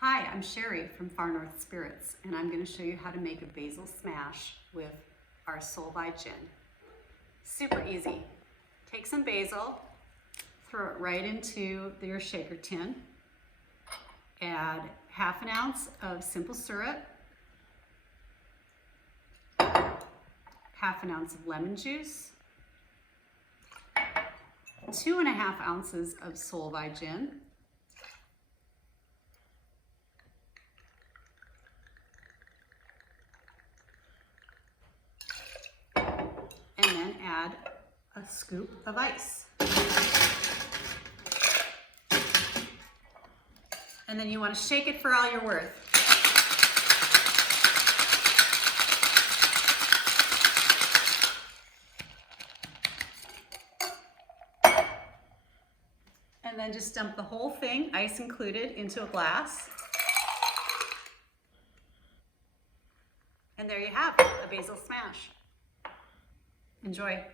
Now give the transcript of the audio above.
Hi, I'm Sherry from Far North Spirits, and I'm going to show you how to make a basil smash with our Solveig Gin. Super easy. Take some basil, throw it right into your shaker tin, add half an ounce of simple syrup, half an ounce of lemon juice, 2.5 ounces of Solveig Gin, and then add a scoop of ice. And then you want to shake it for all you're worth. And then just dump the whole thing, ice included, into a glass. And there you have a basil smash. Enjoy.